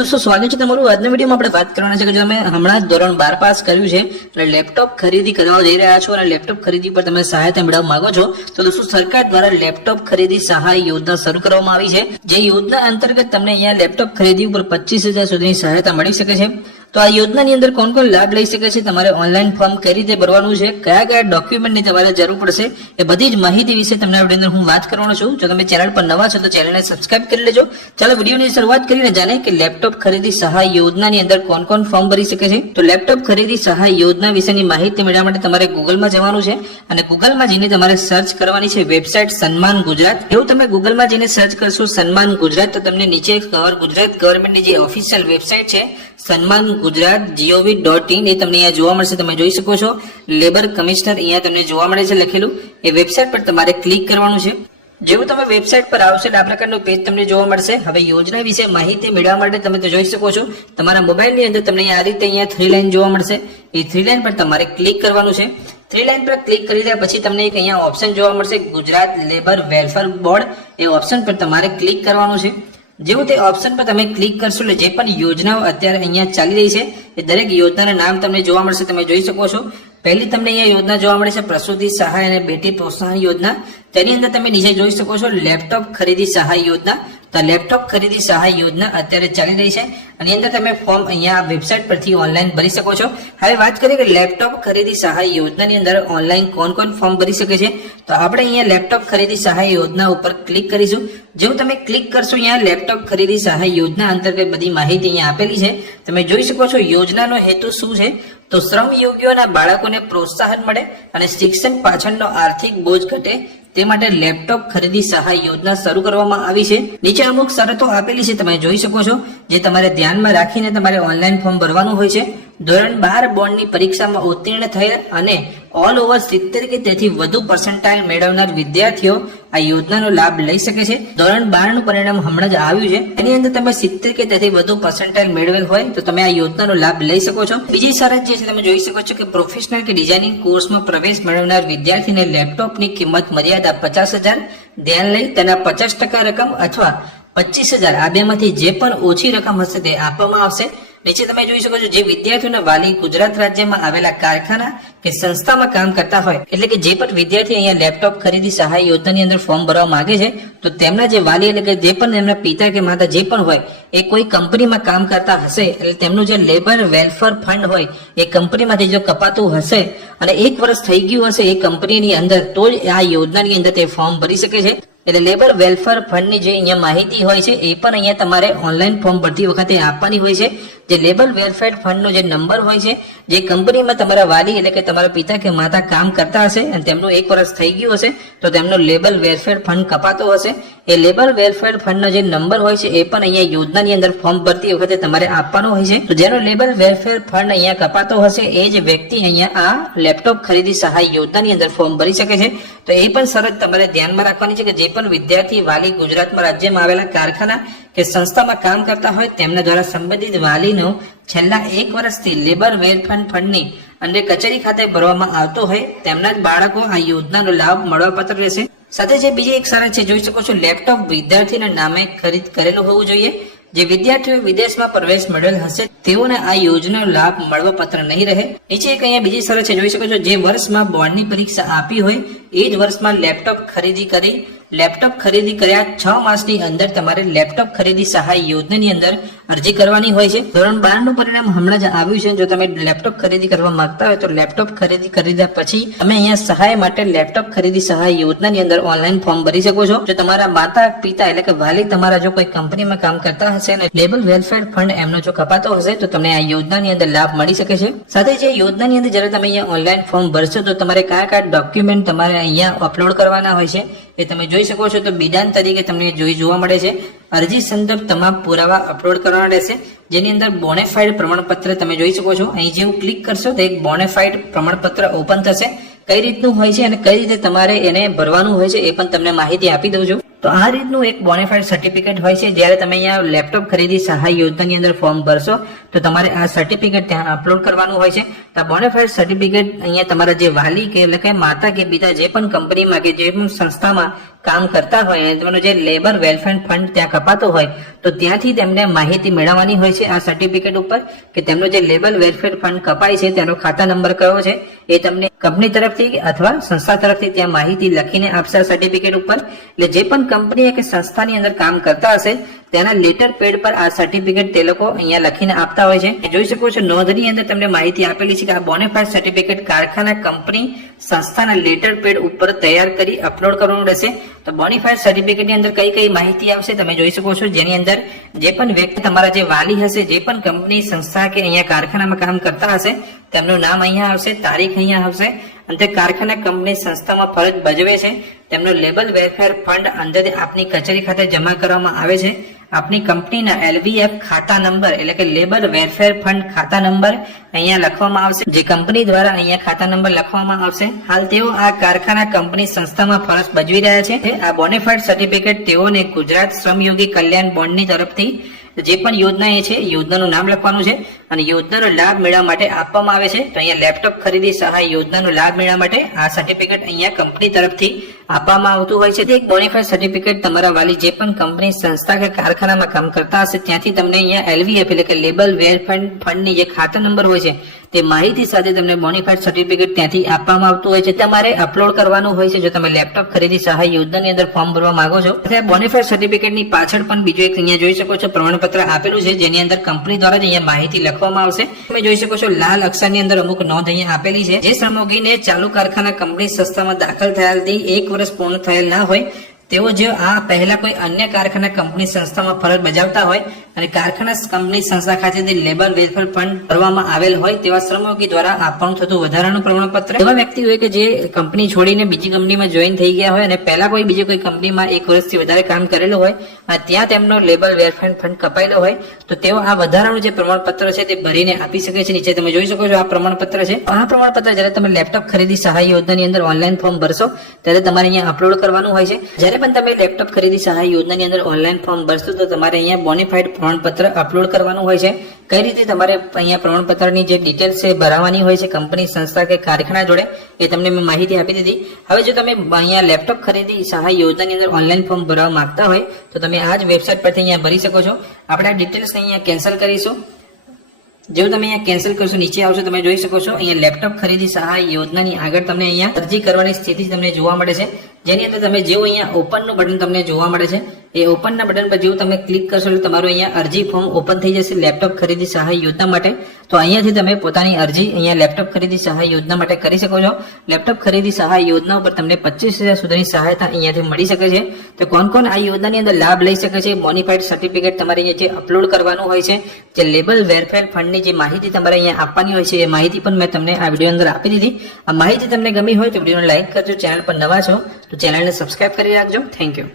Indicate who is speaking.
Speaker 1: દોસ્તો સ્વાગત છે તમારું આજના વિડીયોમાં આપણે વાત કરવાના છે કે તમે હમણાં ધોરણ બાર પાસ કર્યું છે અને લેપટોપ ખરીદી કરવા જઈ રહ્યા છો અને લેપટોપ ખરીદી પર તમે સહાયતા મેળવવા માંગો છો તો દોસ્તો સરકાર દ્વારા લેપટોપ ખરીદી સહાય યોજના શરૂ કરવામાં આવી છે જે યોજના અંતર્ગત તમને અહીંયા લેપટોપ ખરીદી ઉપર પચીસ હજાર સુધીની સહાયતા મળી શકે છે તો આ યોજનાની અંદર કોણ કોણ લાભ લઈ શકે છે તમારે ઓનલાઈન ફોર્મ કઈ રીતે ભરવાનું છે કયા કયા ડોક્યુમેન્ટની તમારે જરૂર પડશે એ બધી જ માહિતી વિશે તમને આપણી અંદર હું વાત કરવાનો છું જો તમે ચેનલ પર નવા છો તો ચેનલને સબસ્ક્રાઇબ કરી લેજો ચાલો વિડીયોની શરૂઆત કરીને જાણે કે લેપટોપ ખરીદી સહાય યોજનાની અંદર કોણ કોણ ફોર્મ ભરી શકે છે તો લેપટોપ ખરીદી સહાય યોજના વિશેની માહિતી મેળવવા માટે તમારે ગૂગલમાં જવાનું છે અને ગૂગલમાં જઈને તમારે સર્ચ કરવાની છે વેબસાઇટ સન્માન ગુજરાત એવું તમે ગૂગલમાં જઈને સર્ચ કરશો સન્માન ગુજરાત તો તમને નીચે ગુજરાત ગવર્મેન્ટની જે ઓફિશિયલ વેબસાઇટ છે Sanman Gujarat GOV dot in એ તમને અહીંયા જોવા મળશે તમે જોઈ શકો છો લેબર કમિશનર અહીંયા તમને જોવા મળે છે લખેલું એ વેબસાઇટ પર તમારે ક્લિક કરવાનું છે જેવું તમે વેબસાઇટ પર આવશે આ પ્રકારનું પેજ તમને જોવા મળશે હવે યોજના વિશે માહિતી મેળવવા માટે તમે જોઈ શકો છો તમારા મોબાઈલની અંદર તમને આ રીતે અહીંયા થ્રી લાઇન જોવા મળશે એ થ્રી લાઇન પર તમારે ક્લિક કરવાનું છે થ્રી લાઇન પર ક્લિક કરી દીધા પછી તમને એક અહીંયા ઓપ્શન જોવા મળશે ગુજરાત લેબર વેલફેર બોર્ડ એ ઓપ્શન પર તમારે ક્લિક કરવાનું છે જેવું તે ઓપ્શન પર તમે ક્લિક કરશો એટલે જે પણ યોજનાઓ અત્યારે અહીંયા ચાલી રહી છે એ દરેક યોજનાના નામ તમને જોવા મળશે તમે જોઈ શકો છો પહેલી તમને અહીંયા યોજના જોવા મળે છે પ્રસૂતિ સહાય અને બેટી પ્રોત્સાહન યોજના તેની અંદર તમે નીચે જોઈ શકો છો લેપટોપ ખરીદી સહાય યોજના તો લેપટોપ ખરીદી સહાય યોજના અત્યારે ચાલી રહી છે અને અંદર તમે ફોર્મ અહીંયા વેબસાઇટ પરથી ઓનલાઈન ભરી શકો છો હવે વાત કરીએ કે લેપટોપ ખરીદી સહાય યોજનાની અંદર ઓનલાઈન કોણ કોણ ફોર્મ ભરી શકે છે તો આપણે અહીંયા લેપટોપ ખરીદી સહાય યોજના ઉપર ક્લિક કરીશું જેવું તમે ક્લિક કરશો અહીંયા લેપટોપ ખરીદી સહાય યોજના અંતર્ગત બધી માહિતી અહીંયા આપેલી છે તમે જોઈ શકો છો યોજનાનો હેતુ શું છે તો શ્રમ યોગીઓના બાળકોને પ્રોત્સાહન મળે અને શિક્ષણ પાછળનો આર્થિક બોજ ઘટે તે માટે લેપટોપ ખરીદી સહાય યોજના શરૂ કરવામાં આવી છે નીચે અમુક શરતો આપેલી છે તમે જોઈ શકો છો જે તમારે ધ્યાનમાં રાખીને તમારે ઓનલાઈન ફોર્મ ભરવાનું હોય છે ધોરણ બાર બોર્ડની પરીક્ષામાં ઉત્તીર્ણ થયેલ અને ઓલ ઓવર સિત્તેર કે તેથી વધુ પર્સન્ટાઇલ મેળવનાર વિદ્યાર્થીઓ આ યોજનાનો લાભ લઈ શકે છે ધોરણ બારનું પરિણામ હમણાં જ આવ્યું છે એની અંદર તમે સિત્તેર કે તેથી વધુ પર્સન્ટાઇલ મેળવેલ હોય તો તમે આ યોજનાનો લાભ લઈ શકો છો બીજી શરત જે છે તમે જોઈ શકો છો કે પ્રોફેશનલ કે ડિઝાઇનિંગ કોર્સમાં પ્રવેશ મેળવનાર વિદ્યાર્થીને લેપટોપની કિંમત મર્યાદા પચાસ હજાર ધ્યાન લઈ તેના પચાસ ટકા રકમ અથવા પચીસ હજાર આ બેમાંથી જે પણ ઓછી રકમ હશે તે આપવામાં આવશે નીચે તમે જોઈ શકો છો જે વિદ્યાર્થીઓના વાલી ગુજરાત રાજ્યમાં આવેલા કારખાના કે સંસ્થામાં કામ કરતા હોય એટલે કે જે પણ વિદ્યાર્થી અહીંયા લેપટોપ ખરીદી સહાય યોજનાની અંદર ફોર્મ ભરવા માંગે છે તો તેમના જે વાલી એટલે કે જે પણ એમના પિતા કે માતા જે પણ હોય એ કોઈ કંપનીમાં કામ કરતા હશે એટલે તેમનું જે લેબર વેલફેર ફંડ હોય એ કંપનીમાંથી જો કપાતું હશે અને એક વર્ષ થઈ ગયું હશે એ કંપનીની અંદર તો જ આ યોજનાની અંદર તે ફોર્મ ભરી શકે છે એટલે લેબર વેલફેર ફંડની જે અહીંયા માહિતી હોય છે એ પણ અહીંયા તમારે ઓનલાઈન ફોર્મ ભરતી વખતે આપવાની હોય છે જે લેબર વેલફેર ફંડનો જે નંબર હોય છે જે કંપનીમાં તમારા વાલી એટલે કે તમારા પિતા કે માતા કામ કરતા હશે અને તેમનું એક વર્ષ થઈ ગયું હશે તો તેમનો લેબર વેલફેર ફંડ કપાતો હશે એ લેબર વેલફેર ફંડનો જે નંબર હોય છે એ પણ અહીંયા યોજનાની અંદર ફોર્મ ભરતી વખતે તમારે આપવાનો હોય છે તો જેનો લેબર વેલફેર ફંડ અહીંયા કપાતો હશે એ જ વ્યક્તિ અહીંયા આ લેપટોપ ખરીદી સહાય યોજનાની અંદર ફોર્મ ભરી શકે છે તો એ પણ શરત તમારે ધ્યાનમાં રાખવાની છે કે જે પણ વિદ્યાર્થી વાલી ગુજરાતમાં રાજ્યમાં આવેલા કારખાના કે સંસ્થામાં કામ કરતા હોય તેમના દ્વારા સંબંધિત વાલીનો છેલ્લા એક વર્ષથી લેબર વેલફેર ફંડની અને કચેરી ખાતે ભરવામાં આવતો હોય તેમના જ બાળકો આ યોજનાનો લાભ મળવાપાત્ર રહેશે સાથે જે બીજી એક શરત છે જોઈ શકો છો લેપટોપ વિદ્યાર્થીના નામે ખરીદ કરેલું હોવું જોઈએ જે વિદ્યાર્થીઓ વિદેશમાં પ્રવેશ મેળવેલ હશે તેઓને આ યોજનાનો લાભ મળવા પાત્ર નહીં રહે નીચે એક અહીંયા બીજી શરત છે જોઈ શકો છો જે વર્ષમાં બોર્ડની પરીક્ષા આપી હોય એ જ વર્ષમાં લેપટોપ ખરીદી કરી લેપટોપ ખરીદી કર્યા છ માસની અંદર તમારે લેપટોપ ખરીદી સહાય યોજનાની અંદર અરજી કરવાની હોય છે ધોરણ બારનું પરિણામ હમણાં જ આવ્યું છે જો તમે લેપટોપ ખરીદી કરવા માંગતા હોય તો લેપટોપ ખરીદી ખરીદ્યા પછી તમે અહીંયા સહાય માટે લેપટોપ ખરીદી સહાય યોજનાની અંદર ઓનલાઈન ફોર્મ ભરી શકો છો જો તમારા માતા પિતા એટલે કે વાલી તમારા જો કોઈ કંપનીમાં કામ કરતા હશે અને લેબલ વેલફેર ફંડ એમનો જો કપાતો હશે તો તમને આ યોજનાની અંદર લાભ મળી શકે છે સાથે જે યોજનાની અંદર જ્યારે તમે અહીંયા ઓનલાઈન ફોર્મ ભરશો તો તમારે કયા કયા ડોક્યુમેન્ટ તમારે અહીંયા અપલોડ કરવાના હોય છે એ તમે જોઈ શકો છો તો બિડાન તરીકે તમને જોઈ જોવા મળે છે અરજી સંદર્ભ તમામ પુરાવા અપલોડ કરવાના રહેશે જેની અંદર બોનેફાઇડ પ્રમાણપત્ર તમે જોઈ શકો છો અહીં જેવું ક્લિક કરશો તો એક બોનેફાઈડ પ્રમાણપત્ર ઓપન થશે કઈ રીતનું હોય છે અને કઈ રીતે તમારે એને ભરવાનું હોય છે એ પણ તમને માહિતી આપી દઉં છું તો આ રીતનું એક બોનેફાઈડ સર્ટિફિકેટ હોય છે જ્યારે તમે અહીંયા લેપટોપ ખરીદી સહાય યોજનાની અંદર ફોર્મ ભરશો તો તમારે આ સર્ટિફિકેટ ત્યાં અપલોડ કરવાનું હોય છે તો બોનેફાઈડ સર્ટિફિકેટ અહીંયા તમારા જે વાલી કે એટલે કે માતા કે પિતા જે પણ કંપનીમાં કે જે પણ સંસ્થામાં કામ કરતા હોય તેમનો જે લેબર વેલફેર ફંડ ત્યાં કપાતો હોય તો ત્યાંથી તેમને માહિતી મેળવવાની હોય છે આ સર્ટિફિકેટ ઉપર કે તેમનો જે લેબર વેલફેર ફંડ કપાય છે તેનો ખાતા નંબર કયો છે એ તમને કંપની તરફથી અથવા સંસ્થા તરફથી ત્યાં માહિતી લખીને આપશે સર્ટિફિકેટ ઉપર એટલે જે પણ કંપની કે સંસ્થાની અંદર કામ કરતા હશે તેના લેટર પેડ પર આ સર્ટિફિકેટ તે લોકો અહીંયા લખીને આપતા હોય છે જોઈ શકો છો નોંધની અંદર તમને માહિતી આપેલી છે કે આ બોનેફાઇડ સર્ટિફિકેટ કારખાના કંપની સંસ્થાના લેટર પેડ ઉપર તૈયાર કરી અપલોડ કરવાનું રહેશે તો બોનેફાઇડ સર્ટિફિકેટની અંદર કઈ કઈ માહિતી આવશે તમે જોઈ શકો છો જેની અંદર જે પણ વ્યક્તિ તમારા જે વાલી હશે જે પણ કંપની સંસ્થા કે અહીંયા કારખાનામાં કામ કરતા હશે તેમનું નામ અહીંયા આવશે તારીખ અહીંયા આવશે અંતે કારખાના કંપની સંસ્થામાં ફરજ ભજવે છે તેમનો લેબલ વેલફેર ફંડ અંદર આપની કચેરી ખાતે જમા કરવામાં આવે છે આપની કંપનીના એલવીએફ ખાતા નંબર એટલે કે લેબર વેરફેર ફંડ ખાતા નંબર અહીંયા લખવામાં આવશે જે કંપની દ્વારા અહીંયા ખાતા નંબર લખવામાં આવશે હાલ તેઓ આ કારખાના કંપની સંસ્થામાં ફરજ બજવી રહ્યા છે આ બોનેફાઇડ સર્ટિફિકેટ તેઓને ગુજરાત શ્રમયોગી કલ્યાણ બોર્ડની તરફથી જે પણ યોજના એ છે યોજનાનું નામ લખવાનું છે અને યોજનાનો લાભ મેળવવા માટે આપવામાં આવે છે તો અહીંયા લેપટોપ ખરીદી સહાય યોજનાનો લાભ મેળવવા માટે આ સર્ટિફિકેટ અહીંયા કંપની તરફથી આપવામાં આવતું હોય છે એક બોનિફાઈડ સર્ટિફિકેટ તમારા વાલી જે પણ કંપની સંસ્થા કે કારખાનામાં કામ કરતા હશે ત્યાંથી તમને અહીંયા એલવીએફ એટલે કે લેબલ વેલફેર ફંડની જે ખાતા નંબર હોય છે તે માહિતી સાથે તમને બોનિફાઈડ સર્ટિફિકેટ ત્યાંથી આપવામાં આવતું હોય છે તમારે અપલોડ કરવાનું હોય છે જો તમે લેપટોપ ખરીદી સહાય યોજનાની અંદર ફોર્મ ભરવા માંગો છો ત્યારે બોનિફાઈડ સર્ટિફિકેટની પાછળ પણ બીજું એક અહીંયા જોઈ શકો છો પ્રમાણપત્ર આપેલું છે જેની અંદર કંપની દ્વારા જ અહીંયા માહિતી લખવામાં આવશે તમે જોઈ શકો છો લાલ અક્ષરની અંદર અમુક નોંધ અહીંયા આપેલી છે જે શ્રમોગીને ચાલુ કારખાના કંપની સંસ્થામાં દાખલ થયેલ એક વર્ષ વર્ષ પૂર્ણ થયેલ ના હોય તેઓ જે આ પહેલા કોઈ અન્ય કારખાના કંપની સંસ્થામાં ફરજ બજાવતા હોય અને કારખાના કંપની સંસ્થા ખાતેથી લેબર વેલફેર ફંડ ભરવામાં આવેલ હોય તેવા શ્રમયોગી દ્વારા આપવાનું થતું વધારાનું પ્રમાણપત્ર એવા વ્યક્તિ હોય કે જે કંપની છોડીને બીજી કંપનીમાં જોઈન થઈ ગયા હોય અને પહેલા કોઈ બીજી કોઈ કંપનીમાં એક વર્ષથી વધારે કામ કરેલો હોય અને ત્યાં તેમનો લેબર વેલફેર ફંડ કપાયેલો હોય તો તેઓ આ વધારાનું જે પ્રમાણપત્ર છે તે ભરીને આપી શકે છે નીચે તમે જોઈ શકો છો આ પ્રમાણપત્ર છે આ પ્રમાણપત્ર જ્યારે તમે લેપટોપ ખરીદી સહાય યોજનાની અંદર ઓનલાઈન ફોર્મ ભરશો ત્યારે તમારે અહીંયા અપલોડ કરવાનું હોય છે જ્યારે પણ તમે લેપટોપ ખરીદી સહાય યોજનાની અંદર ઓનલાઈન ફોર્મ ભરશો તો તમારે અહીંયા બોનિફાઈડ પ્રમાણપત્ર અપલોડ કરવાનું હોય છે કઈ રીતે તમારે અહીંયા પ્રમાણપત્રની જે ડિટેલ્સ છે ભરાવાની હોય છે કંપની સંસ્થા કે કારખાના જોડે એ તમને મેં માહિતી આપી દીધી હવે જો તમે અહીંયા લેપટોપ ખરીદી સહાય યોજનાની અંદર ઓનલાઈન ફોર્મ ભરવા માંગતા હોય તો તમે આ જ વેબસાઇટ પરથી અહીંયા ભરી શકો છો આપણે આ ડિટેલ્સને અહીંયા કેન્સલ કરીશું જો તમે અહીંયા કેન્સલ કરશો નીચે આવશો તમે જોઈ શકો છો અહીંયા લેપટોપ ખરીદી સહાય યોજનાની આગળ તમને અહીંયા અરજી કરવાની સ્થિતિ તમને જોવા મળે છે જેની અંદર તમે જેવું અહીંયા ઓપનનું બટન તમને જોવા મળે છે એ ઓપનના બટન પર જેવું તમે ક્લિક કરશો એટલે તમારું અહીંયા અરજી ફોર્મ ઓપન થઈ જશે લેપટોપ ખરીદી સહાય યોજના માટે તો અહીંયાથી તમે પોતાની અરજી અહીંયા લેપટોપ ખરીદી સહાય યોજના માટે કરી શકો છો લેપટોપ ખરીદી સહાય યોજના ઉપર તમને પચીસ હજાર સુધીની સહાયતા અહીંયાથી મળી શકે છે તો કોણ કોણ આ યોજનાની અંદર લાભ લઈ શકે છે મોનિફાઈડ સર્ટિફિકેટ તમારે અહીંયા જે અપલોડ કરવાનું હોય છે જે લેબલ વેરફેર ફંડની જે માહિતી તમારે અહીંયા આપવાની હોય છે એ માહિતી પણ મેં તમને આ વિડીયો અંદર આપી દીધી આ માહિતી તમને ગમી હોય તો વિડીયોને લાઇક કરજો ચેનલ પર નવા છો તો ચેનલને સબસ્ક્રાઇબ કરી રાખજો થેન્ક યુ